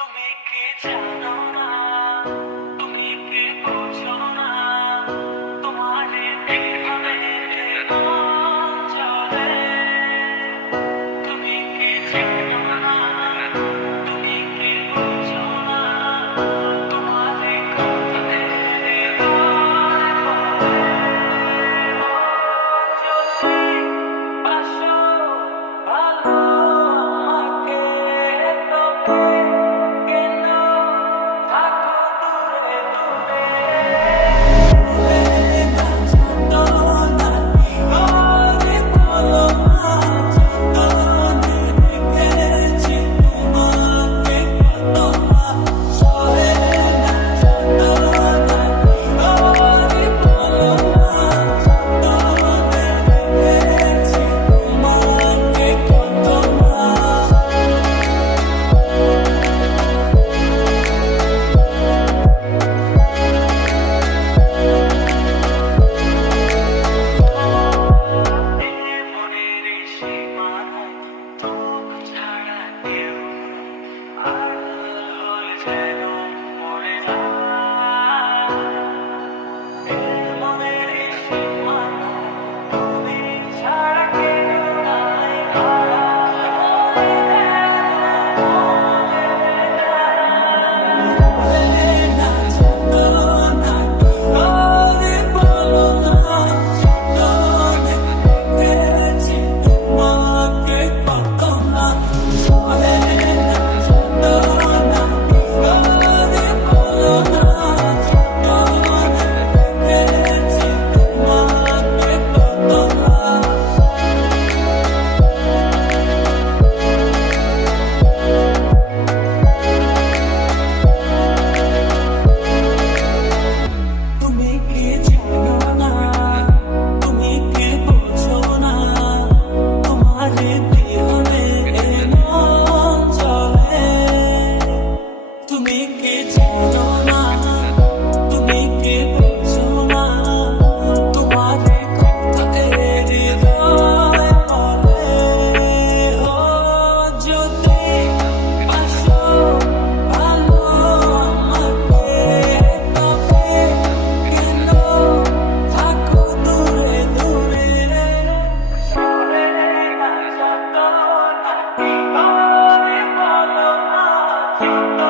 তুমি কি জানো না, তুমি কি বোঝো না, তোমারে কিভাবে মন চলে। তুমি কি জানো না, তুমি কি বোঝো না, তোমারে কথাতে হৃদয় বলে। যদি বাসো ভালো আমাকে, তবে কেন থাকো দূরে দূরে। ভুলে না যেতো না, ঘরে বলো না, যতনে রেখেছি তোমাকে কত না। সহে না যেতো না, ঘরে বলো না, যতনে রেখেছি তোমাকে কত না। মনের সীমানায় তোর ছাড়া কেউ আর হয়ে যেন মরে যায়। মনের সীমানায় তুমি ছাড়া কেউ নাই, আর হয়ে যেন মরে যায়। ভুলে না যেতো না, ঘরে বলো না, যতনে রেখেছি তোমাকে কত না। ভুলে না যেতো না, ঘরে বলো না, যতনে রেখেছি তোমাকে কত না। তুমি কি জানো না, তুমি কি বোঝো না, তোমারে কিভাবে মন চলে। তুমি কি জানো না, তুমি কি বোঝো না, তোমারে কথাতে হৃদয় বলে। ও যদি বাসো ভালো আমাকে, তবে কেন থাকো দূরে দূরে। সরে না যেতো না, ঘরে বলো না, যত